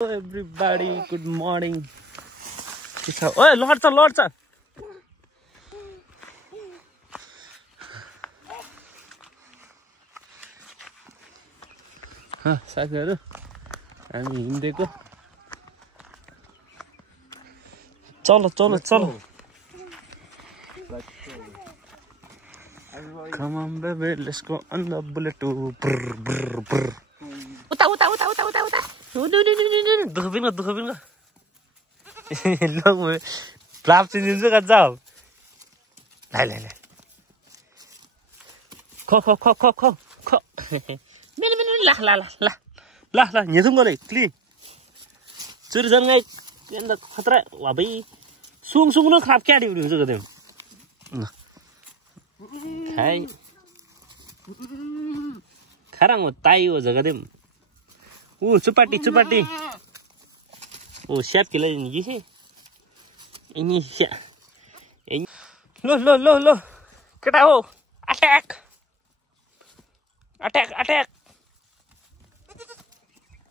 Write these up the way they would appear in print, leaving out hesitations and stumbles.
Everybody, good morning. Oi, लड्छ साथीहरु हामी हिँडेको चलो Come on baby, let's go on the bullet to uta दुख बिन लोग प्राप्त दिन्छु का जाऊ ल ख मेन ला हिँडौँ गरे क्ली चोरी जान गए अन्त खतरा वा भाइ सुङ न खराब क्या डिउटी हुन्छ कतै खाइ खराङ हो ताई हो जग्गा देम चुपाटी ओ स्याप खेलाइ नि कि एनी लो केटा हो अट्याक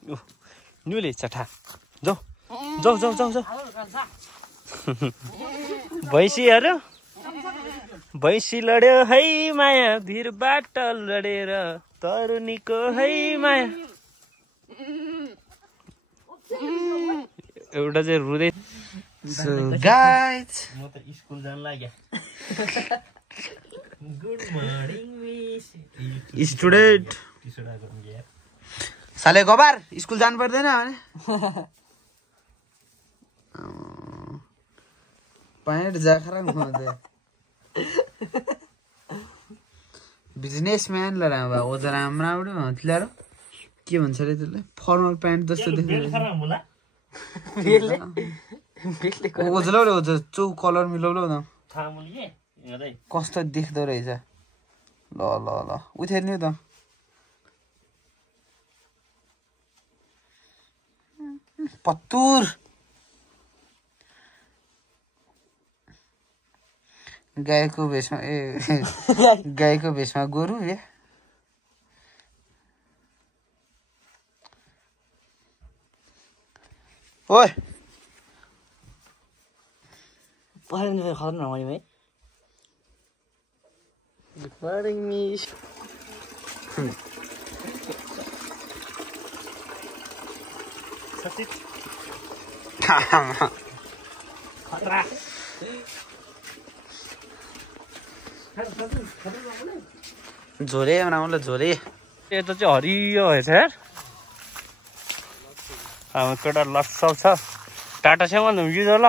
ओ न्युले चठा जाऊ भैँसी लड्यो है माया भिरबाट लडेर तरुनीको है माया एउटा चाहिँ रुँदै गाइज म त स्कुल जान लाग्या गुड मर्निङ मिस स्टुडेन्ट साले गबार स्कुल जानु पर्दैन भने प्यान्ट जाखरा खुवाउँदै बिजनेसम्यान ल राम्रा ओ त राम्रा हतिलार के भन्छ रे त्यसले फर्मल प्यान्ट जस्तो देखिरहेको ओजलाउले ओज चौ कलर मिलाउलो न कस्तो देख्दो रहेछ ल उठेर नि त पत्तुर गाईको भेषमा गोरु ए ओए पढ्नु फेरि खतरा नभए भाइ गुड मर्निङ मिस सचित खतरा झोले बनाउनु झोले यता चाहिँ हरियो भएछ यार हाम्रो केटा लट्सल छ टाटा छेउमा धुम्की ल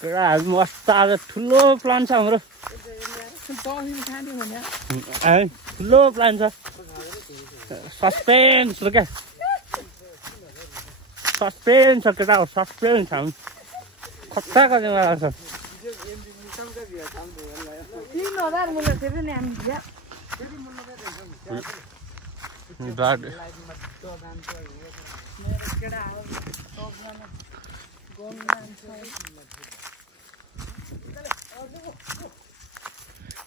केटा आज मस्त आज ठुलो प्लान छ हाम्रो ठुलो प्लान छ सस्पेन्स ल क्या सस्पेन्स छ केटा हो सस्पेन्स छ हामी खतरा कतिमा लाग्छ 3000 मुल्ला फेरि नि हामी दिया डाड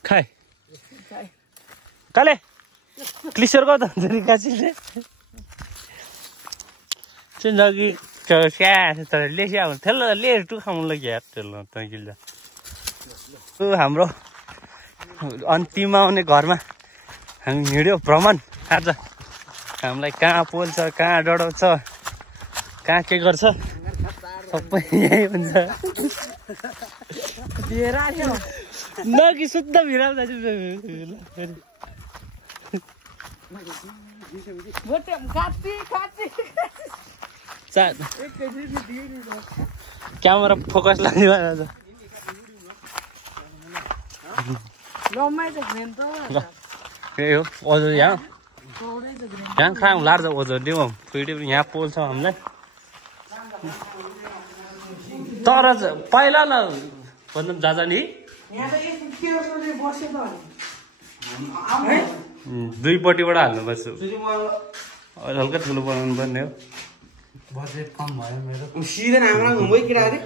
खाइ काले क्लिसर गर्दा हुन्छ नि काचिले चिन्जगी क्या तर लेसिया हुन्छ थेल ले टु खाउँ लागि यार तेल त किल्छ हाम्रो अन्तिममा आउने घरमा हामी हिँड्यो भ्रमण आज हामीलाई कहाँ पोल्छ कहाँ डढाउँछ कहाँ के गर्छ सबै यही हुन्छ नगि शुद्ध भिराम दाजु क्यामेरा फोकस लाग्यो आज यही हो ओजो यहाँ खाउँ लार्छ ओजो दिउँ फेरि यहाँ पोल्छ हामीलाई तर पहिला न भन्दा जाजा नि दुईपट्टिबाट हाल्नुपर्छ हल्का ठुलो बनाउनु पर्ने हो बजेट कम भयो मेरो सिधा नामराङ हो किरा रे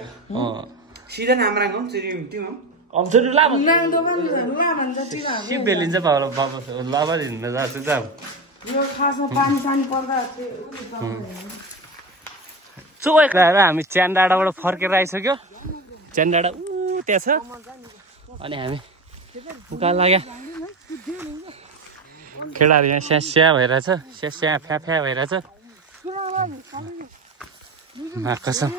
सिधा नामराङ हो तिमी अब छोरी ला भन्छ ला भन्छ सिप बेलिन्छ बाबा हिँड्न जान्छ त यो खासमा पानी सानी पर्दा चोय गएर हामी च्यानडाँडाबाट फर्केर आइसक्यो च्यानडाँडा त्यहाँ छ अनि हामी उकालो लाग्यो केटाहरू यहाँ स्यास्या भइरहेछ स्यास्या फ्याफ्या भइरहेछ कसम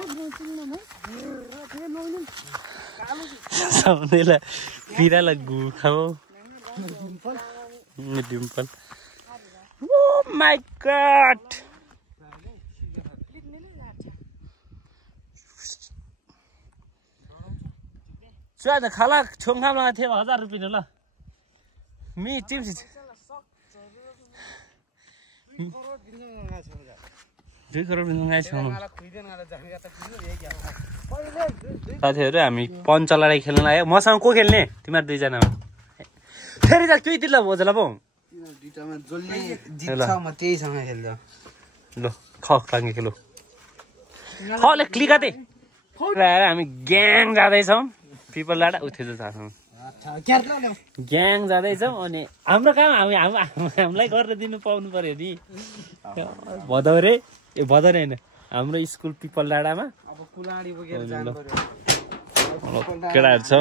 सबैलाई पिरालाई गुखाओ Dimple Oh my god! Chưa được khá là chung tham là thêm 1000 rupiah nữa là mi chim gì 2 crore ngay छौँ साथीहरु हामी पञ्चलालाई खेल्न लाग्यो मसँग को खेल्ने तिमीहरु दुई जना फेरि जा त्यही तिला भोजला पो दुईटामा जसले जित्छ म त्यहीसँग खेल्छ ल खक लाग्ने खेलो खले क्लिक आते हामी ग्याङ जाँदैछौँ पिपल डाँडा उठेर जान्छौँ ग्याङ जाँदैछौँ अनि हाम्रो काम हामीलाई गरेर दिनु पाउनु पर्यो नि भदौरे ए भदौरे होइन हाम्रो स्कुल पिपल डाँडामा केटाहरू छ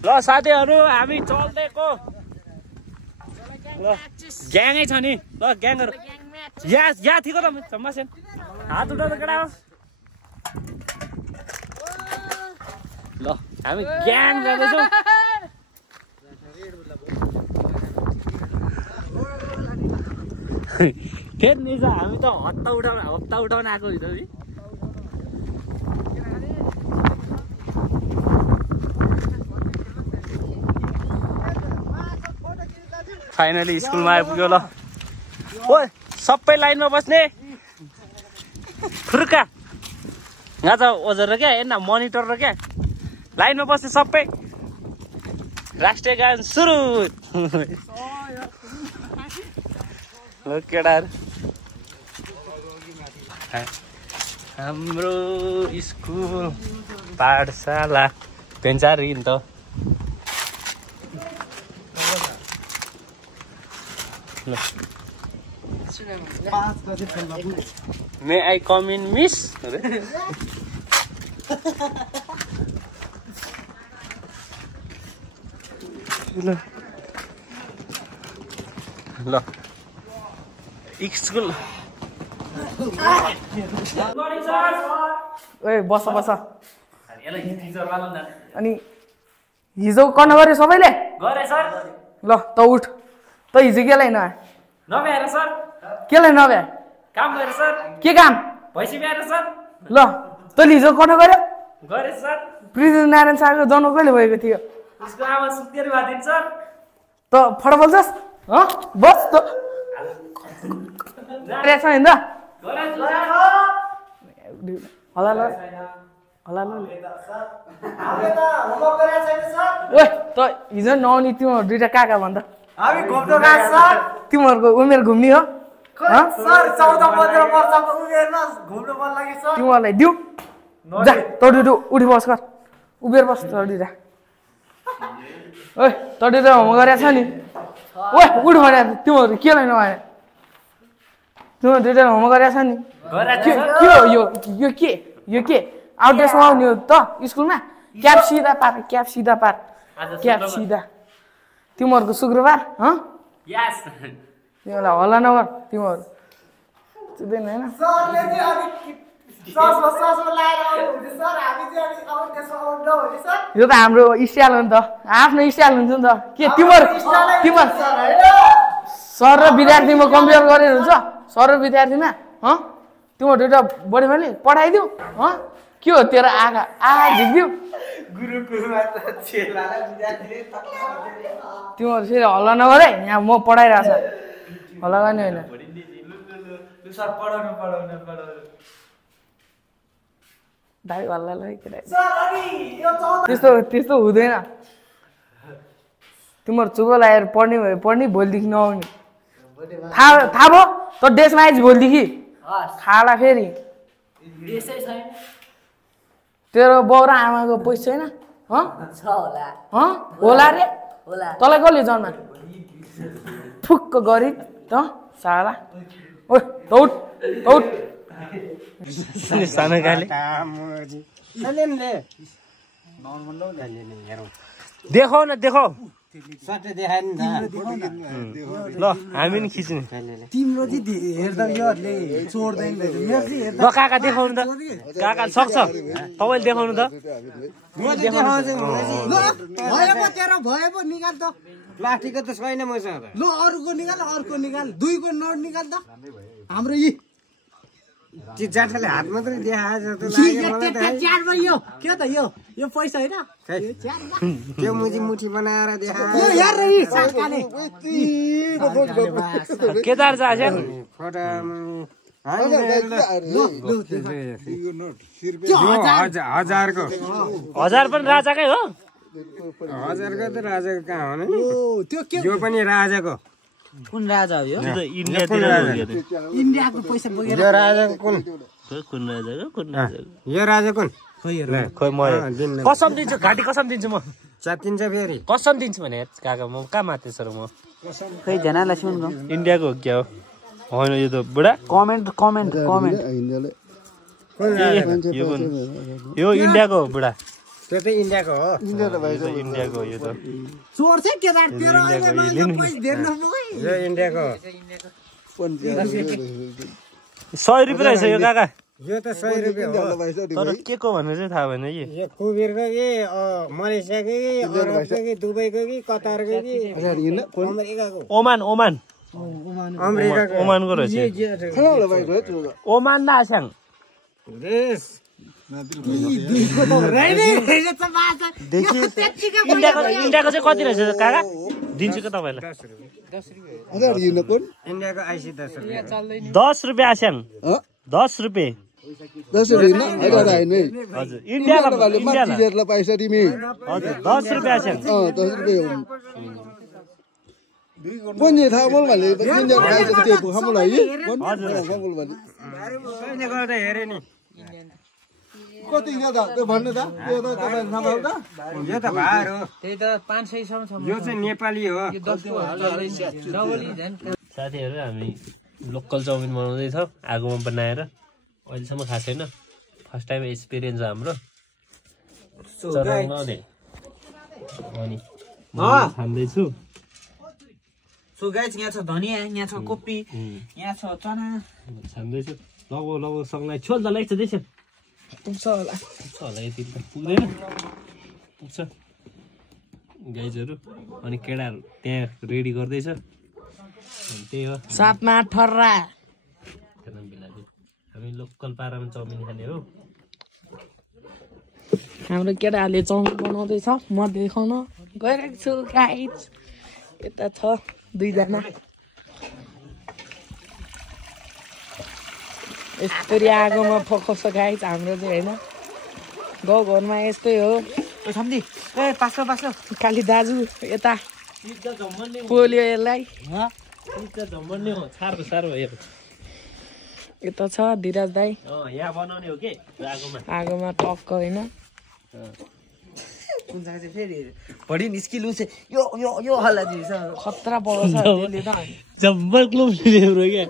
ल साथीहरू हामी चल्दैको ल ग्याङै छ नि ल ग्याङहरू या थिको त चम्मासेन हात उठाउँदा केटा हो ल हामी ग्याङ जाँदैछौँ फेरि नि हामी त हप्ता उठाउन आएको होइन नि फाइनली स्कुलमा आइपुग्यो ल ओ सबै लाइनमा बस्ने खुर्का यहाँ त ओजर र क्या हेर्न मोनिटर र क्या लाइनमा बस्ने सबै राष्ट्रिय गान सुरु केटाहरू हाम्रो स्कुल पाठशाला भेन्चारी नि त May I come in, miss? Hello. School. ए बस अनि हिजो गर्न गरे सबैले गरे सर ल त उठ त हिजो केलाई नआए नभ्याएर सर केलाई नभ्या काम गरे सर के काम भैँसी ब्याएर सर ल तैँले हिजो गर्न गऱ्यो गरे सर पृथ्वी नारायण शाहको जन्म कहिले भएको थियो उसको आमा सुत्केर भइदिन्छ सर त फट बोल्छस् बस त रहेछ नि त होला ल होला ल ओए त हिजो नआउने तिमीहरू दुइटा कहाँ कहाँ भन्दा तिमीहरूको उमेर घुम्ने हो तिमीहरूलाई दिउ जा तडु उठी बस कर उभिएर बस तडुरा ओए तडुरा होम गरेछ नि ओए उठ भने तिमीहरू केलाई नआए तिमीहरू दुइटा होम गरेछ नि के हो यो के आउटडेसमा आउने हो त स्कुलमा क्याप सिधा पार क्याप सिधा तिमीहरूको शुक्रबार तिमीहरूलाई हल्ला नगर तिमीहरू चुँदैन होइन यो त हाम्रो स्टाइल हो नि त आफ्नो स्टाइल हुन्छ नि त के तिमीहरू सर र विद्यार्थीमा कम्पेयर गरेर हुन्छ सर र विद्यार्थीमा तिमीहरू दुइटा बढी मैले पठाइदिउ के हो तेरो आँखा झिक्दिउ तिमीहरू फेरि हल्ला नगर है यहाँ म पढाइरहेको छ हल्ला गर्ने होइन भाइ हल्ला त्यस्तो हुँदैन तिमीहरू चुप लागेर पढ्ने भयो पढ्ने भोलिदेखि नआउने थाहा भयो त डेसमा आइज भोलिदेखि खाला फेरि तेरो बाउ र आमाको पैसा छैन होला रे तँलाई कसले जन्मा ठुक्क गरी त साला ओइ दौड दौड सानो गाले देखाउ न देखाउ ल हामी नि खिच्ने तिम्रो चाहिँ हेर्दा योहरूले चोर्दैन ल काका देखाउनु त काका सक्छ तपाईँले देखाउनु त भयो पो निकाल त प्लास्टिकको त छैन मसँग ल अर्को निकाल 2 को नोट निकाल त हाम्रो यी जाठाले हात मात्रै देखाए जस्तो लाग्यो मलाई त के त यो पैसा हैन त्यो मुठी बनाएर देखायो यो हेर यी साकाले केदार जाछ फोटो हजारको 1000 पनि राजाकै हो 1000 को त राजाको कहाँ हो नि त्यो के यो पनि राजाको कुन राजा हो यो इन्डियातिर इन्डियाको पैसा बोकेर यो राजाको कुन राजाको यो राजा कुन खोइ म कसम दिन्छु घाटी कसम दिन्छु म चातिन्छ फेरि कसम दिन्छु भने काका म कहाँ माथे सर म खै जनालाई सुनको इन्डियाको हो क्या हो होइन यो त बुढा कमेन्ट यो इन्डियाको हो बुढा त्यो त इन्डियाको हो इन्डियाको यो त चोर चाहिँ केदार तेरो अहिले मैले पैसा दिएर यो इन्डियाको 100 रुपियाँ रहेछ यो काका यो त 100 रुपियाँ हो तर के को भनेर चाहिँ थाहा भएन कि यो कुबेरको कि मलेसियाको कि अरबको कि दुबईको कि कतारको कि अमेरिकाको ओमान अमेरिकाको ओमानको रहेछ ओमान न आस्याङ इन्डियाको चाहिँ कति रहेछ काका दिन्छु कि तपाईँलाई 10 रुपियाँ आस्याङ 10 रुपियाँ हजुर इन्डियाको पैसा तिमी हजुर 10 रुपियाँ आस्याङ 10 रुपियाँ कोन थाहा मलाई भने इन्डियाको पैसा के खामु लागि हजुर कहिले गर्दा हेरे नि कति ज्यादा त्यो भन्नु त त्यो त तपाईँ नभए त यो त भार हो त्यही त 500 सम्म यो चाहिँ नेपाली हो साथीहरू हामी लोकल चाउमिन बनाउँदै छौँ आगोमा बनाएर अहिलेसम्म खाएको छैन फर्स्ट टाइम एक्सपिरियन्स हो हाम्रो अनि खाँदैछु सो गाइस यहाँ छ धनिया यहाँ छ कोपी यहाँ छ चना खाँदैछु लगभग सँगलाई छोल त लाग्छ त्यसो पुग्छ होला यति त पुग्दैन पुग्छ गाइजहरू अनि केटाहरू त्यहाँ रेडी गर्दैछ त्यही हो साथमा ठर्रा हामी लोकल पारामा चाउमिन खाने हो हाम्रो केटाहरूले चाउमिन बनाउँदैछ म देखाउन गइरहेको छु गाइस यता छ 2 जना यस्तरी आगोमा पकाउँछ गाइस हाम्रो चाहिँ होइन गाउँघरमा यस्तै हो सम्झी ए पास्लो काली दाजु यता पोल्यो यसलाई यता छ धीरज दाई यहाँ बनाउने हो के आगोमा टक्क होइन बढी निस्किलु छ यो हल्ला दिन्छ खतरा पकाउँछ त्यसले त जम्बर क्लोज ल्याउरो क्या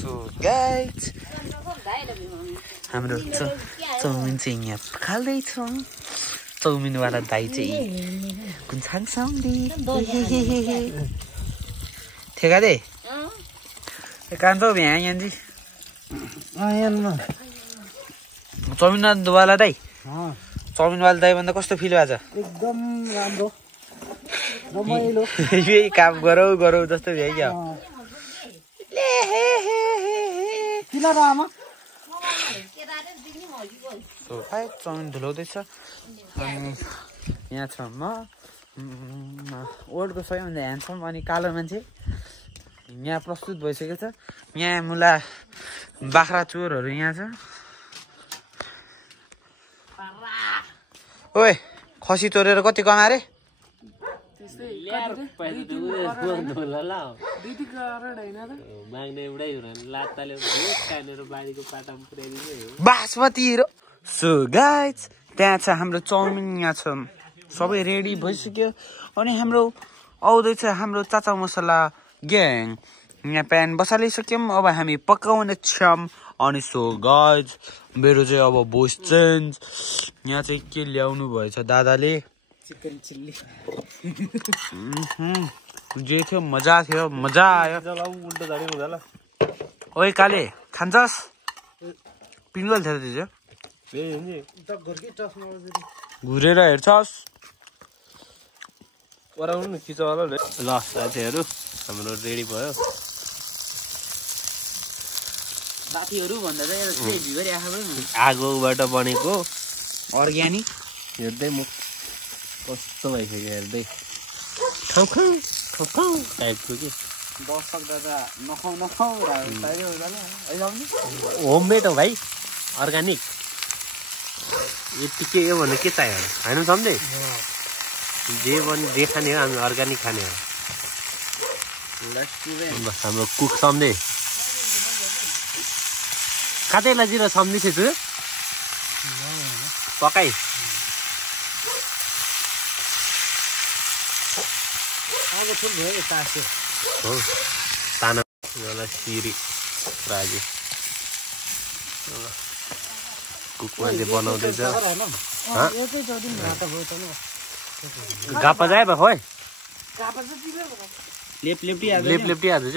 सो गाइस हाम्रो चाउमिन चाहिँ यहाँ खाल्दैछौँ चाउमिनवाला दाई चाहिँ कुन्छाङ साउन्डी ठेका दे कान्छो भ्या यहाँ जी चाउमिनवाला दाई चाउमिनवाला दाई भन्दा कस्तो फिल भएको छ एकदम राम्रो रमाइलो यही काम गरौ जस्तो भयो क्या चाउमिन धुलाउँदैछ अनि यहाँ छ म वर्ल्डको सबैभन्दा ह्यान्डसम अनि कालो मान्छे यहाँ प्रस्तुत भइसकेको छ यहाँ मुला बाख्रा चोरहरू यहाँ छ ओए खसी चोरेर कति कमा रे बासमती सो गाइस त्यहाँ छ हाम्रो चाउमिन यहाँ छ सबै रेडी भइसक्यो अनि हाम्रो आउँदैछ हाम्रो चाचा मसला ग्याङ यहाँ प्यान बसालिसक्यौँ अब हामी पकाउने छौँ अनि सो गाइज मेरो चाहिँ अब भोइस चेन्ज यहाँ चाहिँ के ल्याउनु भएछ दादाले चिकन चिल्ली जे थियो मजा आयो उल्टो झाडी हुँदा ल ओइ काले खान्छस् पिङ्गल थियो घुरेर हेर्छस् ओराउनु खिच होला ल साथीहरू हाम्रो रेडी भयो साथीहरू भन्दा चाहिँ आगोबाट बनेको अर्ग्यानिक हेर्दै म कस्तो भइसक्यो हेर्दै खाउ टाइपको कि होममेड हो भाइ अर्ग्यानिक यति के हो भने के चाहियो होइन सम्झे जे खाने हो हामी अर्ग्यानिक खाने हो हाम्रो कुक सम्झे कतैलाई जिरो सम्झिछु तु पकाइ हो ताना सिरी राजी कुक मान्छे बनाउँदैछ गापा जाए भाइ लेप्टी हाल्दैछ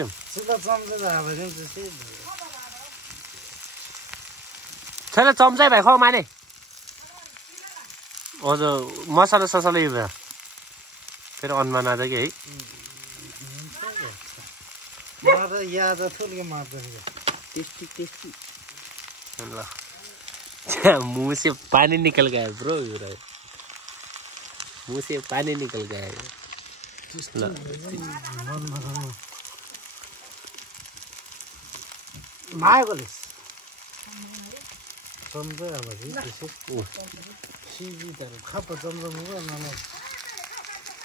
छैन चम्चाइ भाइ खाऊ माने हजुर मसला ससला यो भयो फेरि अनुमान आज कि है मुँह से पानी निकल गया ब्रो मुँह से पानी निकल गया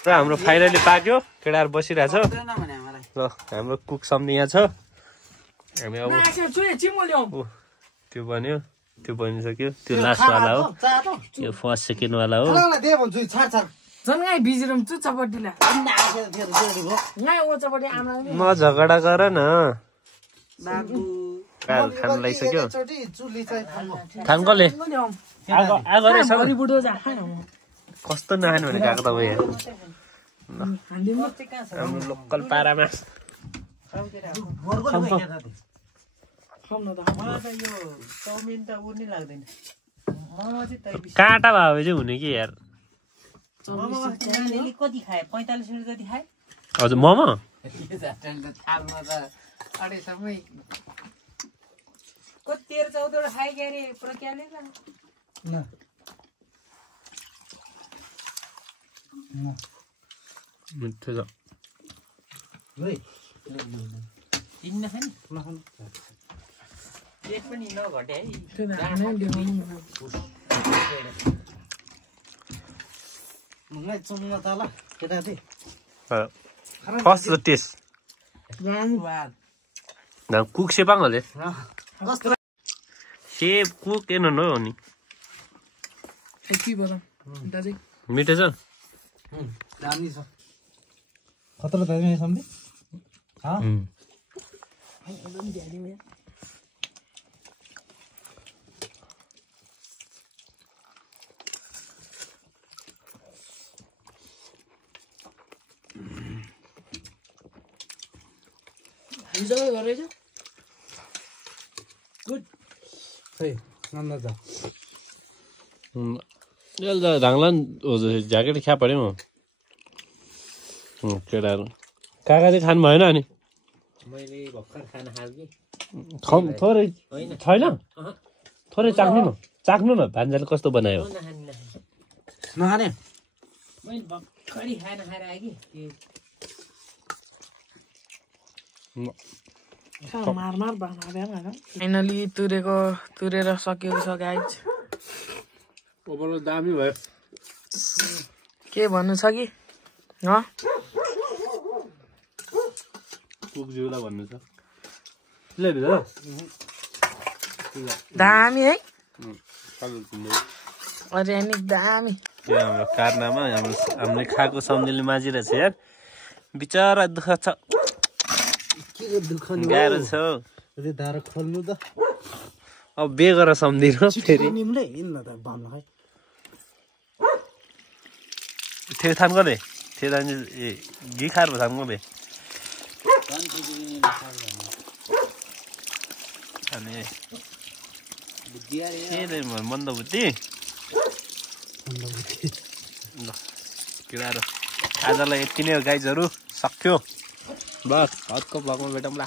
र हाम्रो फाइनली पाक्यो केटाहरू बसिरहेछ ल हाम्रो कुक सम्झि यहाँ छ हामी अब त्यो बन्यो त्यो बनिसक्यो त्यो लास्टवाला हो त्यो फर्स्ट सेकेन्डवाला हो न झगडा गर न खान लागिसक्यो खान कसले कस्तो नखाने भने गएको तपाईँ हाम्रो लोकल पारामा काँटा भयो चाहिँ हुने कि यार हजुर मोमो मिठो छ फर्स्ट टेस्ट कुक सेपाङ होले सेप कुक एन हो नि मिठो छ खतरा त नहीं समझे हाँ गुड सही नंदा जा ढाङ्ला ज्याकेट ख्या पऱ्यो म केटाहरू काका चाहिँ खानु भएन अनि थोरै छैन थोरै चाख्नु न भान्जाले कस्तो बनायो नखाने फाइनली तुरेर सकिएको छ गाइज ओभरअल दामी भयो के भन्नु छ कि कुकज्यूलाई भन्नु छ दामी है अर्ग्यानिक दामी यो हाम्रो कारनामा हामीले खाएको सम्झिले माझिरहेछ यार बिचरा दुःख छ के को दुःख नि गाह्रो छ त्यो धारा खोल्नु त अब बे गरेर सम्झिनु फेरि निम्ले हिँड्न त भन्नु है ठेथान गरे ठेथान घी खाएर भथान गरे अनि मन्दबुद्धि ल किरारो आजलाई यति नै हो गाइजहरू सक्यो बस हदको भगमा भेटौँला